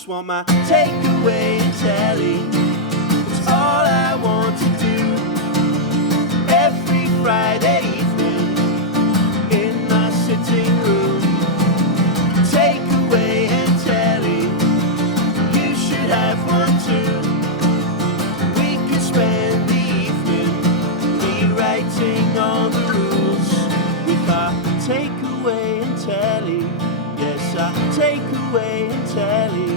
just want my takeaway and telly. It's all I want to do. Every Friday evening in my sitting room. Takeaway and telly. You should have one too. We could spend the evening rewriting all the rules with our takeaway and telly. Yes, our takeaway and telly.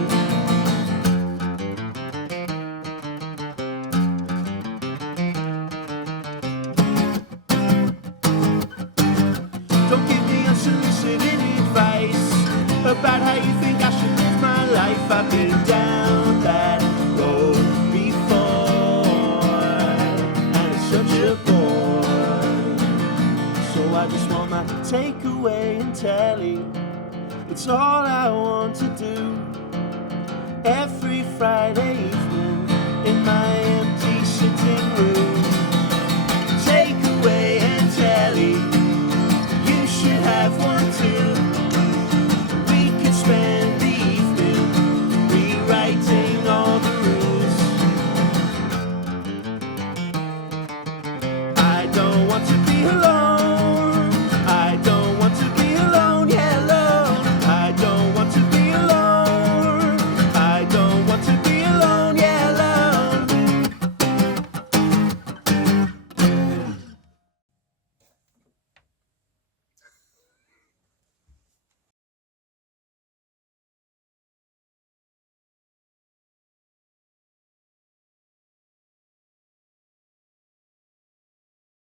Don't give me unsolicited advice about how you think I should live my life. I've been down that road before, and it's such a bore. So I just want my takeaway and telly. It's all I want to do. Every Friday